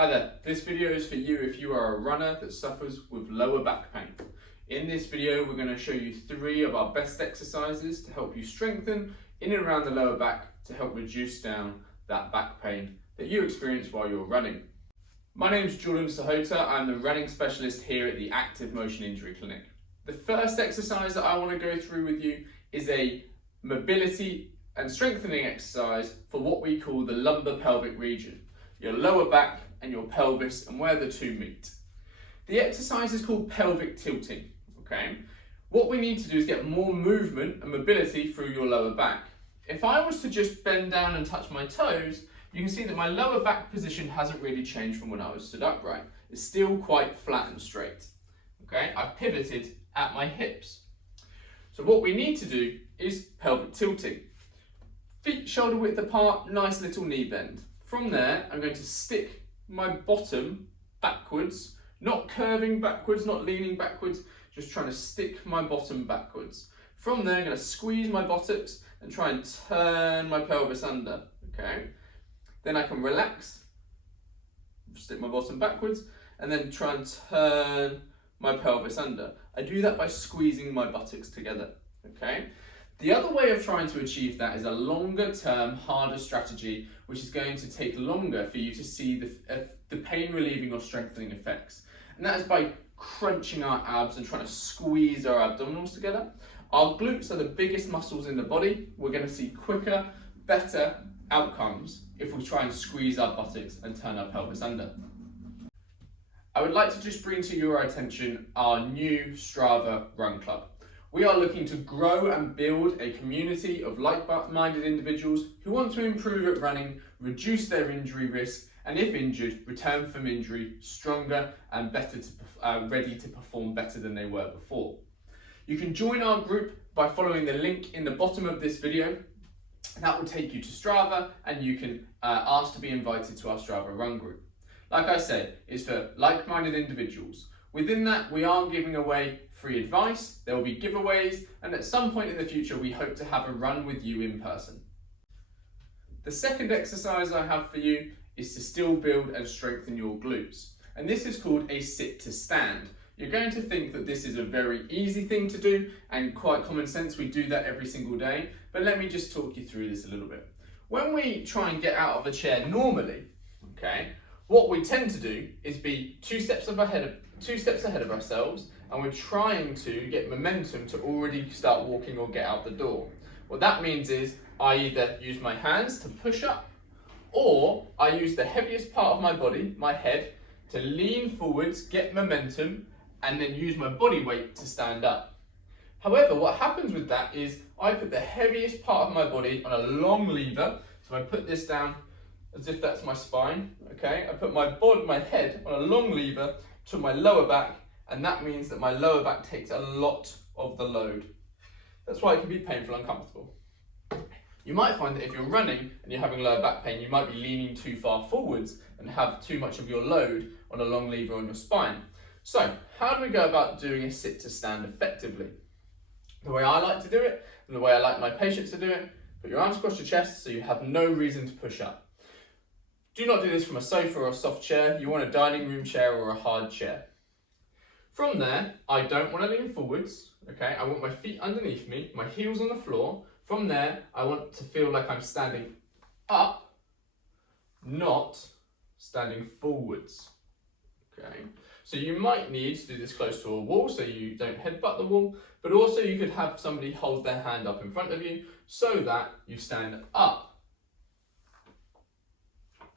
Hi there, this video is for you if you are a runner that suffers with lower back pain. In this video we're going to show you 3 of our best exercises to help you strengthen in and around the lower back to help reduce down that back pain that you experience while you're running. My name is Jordan Sahota, I'm the running specialist here at the Active Motion Injury Clinic. The first exercise that I want to go through with you is a mobility and strengthening exercise for what we call the lumbar pelvic region, your lower back and your pelvis and where the two meet. The exercise is called pelvic tilting, okay? What we need to do is get more movement and mobility through your lower back. If I was to just bend down and touch my toes, you can see that my lower back position hasn't really changed from when I was stood upright. It's still quite flat and straight, okay? I've pivoted at my hips. So what we need to do is pelvic tilting. Feet shoulder width apart, nice little knee bend. From there, I'm going to stick my bottom backwards, not curving backwards, not leaning backwards, just trying to stick my bottom backwards. From there, I'm going to squeeze my buttocks and try and turn my pelvis under, okay? Then I can relax, stick my bottom backwards, and then try and turn my pelvis under. I do that by squeezing my buttocks together, okay? The other way of trying to achieve that is a longer term, harder strategy, which is going to take longer for you to see the pain relieving or strengthening effects. And that is by crunching our abs and trying to squeeze our abdominals together. Our glutes are the biggest muscles in the body. We're going to see quicker, better outcomes if we try and squeeze our buttocks and turn our pelvis under. I would like to just bring to your attention our new Strava Run Club. We are looking to grow and build a community of like-minded individuals who want to improve at running, reduce their injury risk, and if injured, return from injury stronger and better ready to perform better than they were before. You can join our group by following the link in the bottom of this video. That will take you to Strava and you can ask to be invited to our Strava Run group. Like I said, it's for like-minded individuals. Within that, we are giving away free advice, there will be giveaways, and at some point in the future, we hope to have a run with you in person. The second exercise I have for you is to still build and strengthen your glutes. And this is called a sit to stand. You're going to think that this is a very easy thing to do and quite common sense. We do that every single day, but let me just talk you through this a little bit. When we try and get out of a chair normally, okay, what we tend to do is be two steps ahead of ourselves, and we're trying to get momentum to already start walking or get out the door. What that means is I either use my hands to push up, or I use the heaviest part of my body, my head, to lean forwards, get momentum, and then use my body weight to stand up. However, what happens with that is I put the heaviest part of my body on a long lever, so I put this down as if that's my spine, okay? I put my head on a long lever to my lower back, and that means that my lower back takes a lot of the load. That's why it can be painful and uncomfortable. You might find that if you're running and you're having lower back pain, you might be leaning too far forwards and have too much of your load on a long lever on your spine. So, how do we go about doing a sit to stand effectively? The way I like to do it, and the way I like my patients to do it, put your arms across your chest so you have no reason to push up. Do not do this from a sofa or a soft chair. You want a dining room chair or a hard chair. From there, I don't want to lean forwards, okay? I want my feet underneath me, my heels on the floor. From there, I want to feel like I'm standing up, not standing forwards, okay? So you might need to do this close to a wall so you don't headbutt the wall, but also you could have somebody hold their hand up in front of you so that you stand up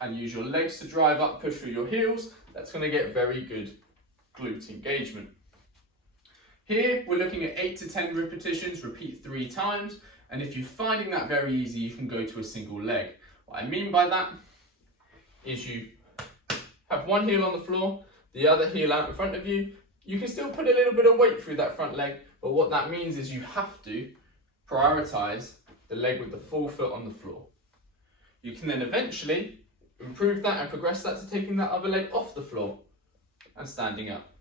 and use your legs to drive up, push through your heels. That's going to get very good glute engagement. Here we're looking at 8 to 10 repetitions, repeat 3 times, and if you're finding that very easy, you can go to a single leg. What I mean by that is you have one heel on the floor, the other heel out in front of you. You can still put a little bit of weight through that front leg, but what that means is you have to prioritize the leg with the full foot on the floor. You can then eventually improve that and progress that to taking that other leg off the floor and standing up.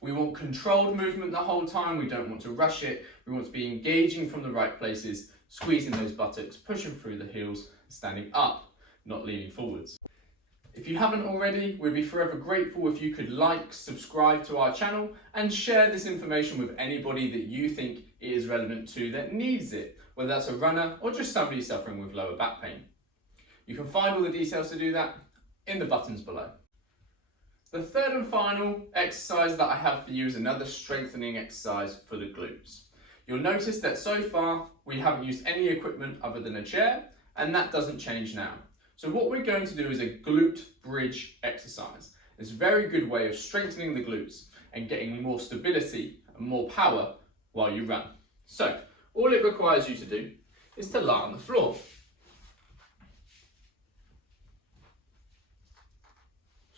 We want controlled movement the whole time. We don't want to rush it. We want to be engaging from the right places, squeezing those buttocks, pushing through the heels, standing up, not leaning forwards. If you haven't already, we'd be forever grateful if you could like, subscribe to our channel and share this information with anybody that you think it is relevant to that needs it, whether that's a runner or just somebody suffering with lower back pain. You can find all the details to do that in the buttons below. The third and final exercise that I have for you is another strengthening exercise for the glutes. You'll notice that so far we haven't used any equipment other than a chair, and that doesn't change now. So what we're going to do is a glute bridge exercise. It's a very good way of strengthening the glutes and getting more stability and more power while you run. So all it requires you to do is to lie on the floor.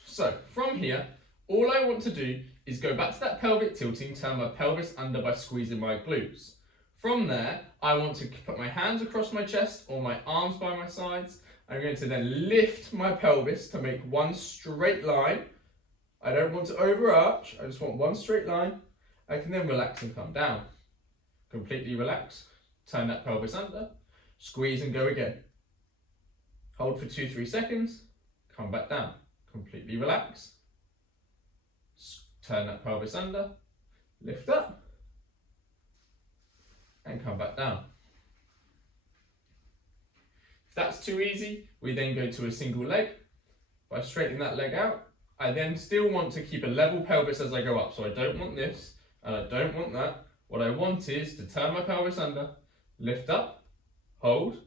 So from here, all I want to do is go back to that pelvic tilting, turn my pelvis under by squeezing my glutes. From there, I want to put my hands across my chest or my arms by my sides. I'm going to then lift my pelvis to make one straight line. I don't want to overarch, I just want one straight line. I can then relax and come down. Completely relax, turn that pelvis under, squeeze and go again. Hold for 2-3 seconds, come back down. Completely relax, turn that pelvis under, lift up, and come back down. If that's too easy, we then go to a single leg. By straightening that leg out, I then still want to keep a level pelvis as I go up. So I don't want this, and I don't want that. What I want is to turn my pelvis under, lift up, hold,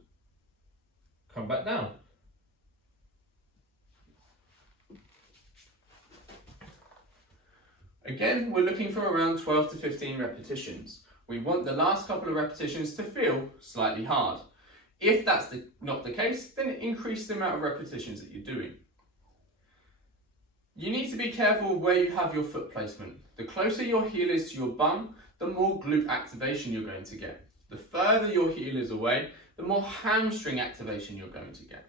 come back down. Again, we're looking for around 12 to 15 repetitions. We want the last couple of repetitions to feel slightly hard. If that's not the case, then increase the amount of repetitions that you're doing. You need to be careful where you have your foot placement. The closer your heel is to your bum, the more glute activation you're going to get. The further your heel is away, the more hamstring activation you're going to get.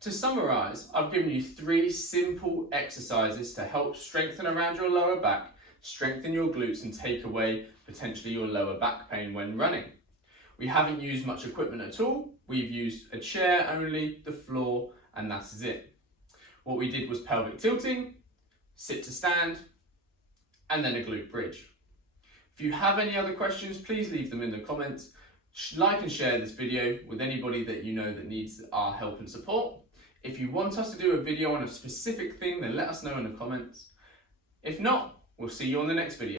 To summarise, I've given you 3 simple exercises to help strengthen around your lower back, strengthen your glutes and take away potentially your lower back pain when running. We haven't used much equipment at all. We've used a chair only, the floor, and that's it. What we did was pelvic tilting, sit to stand, and then a glute bridge. If you have any other questions, please leave them in the comments. Like and share this video with anybody that you know that needs our help and support. If you want us to do a video on a specific thing, then let us know in the comments. If not, we'll see you on the next video.